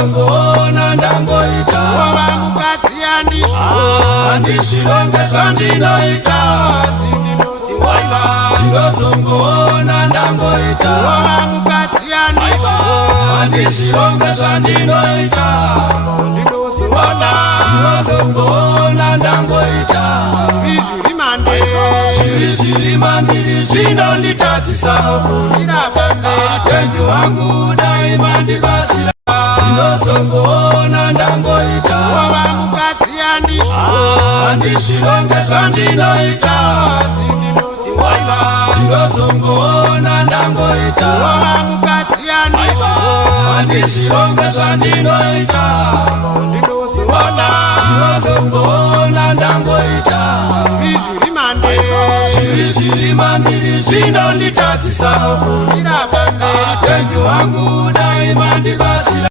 ndinozongoona ndangoita mukadzi handizvironge zvandinoita ndinozongoona ndangoita mukadzi handizvironge zvandinoita ndinozongoona ndangoita zvivi zviri mandiri zvinonditadzisa tenzi wangu dai mandibasira ndinozongoona ndangoita handizvironge zvandinoita ndinozongoona ndangoita handizvironge zvandinoita ndinozongoona ndangoita zvivi zviri mandiri zvinonditadzisa tenzi wangu dai mandibasira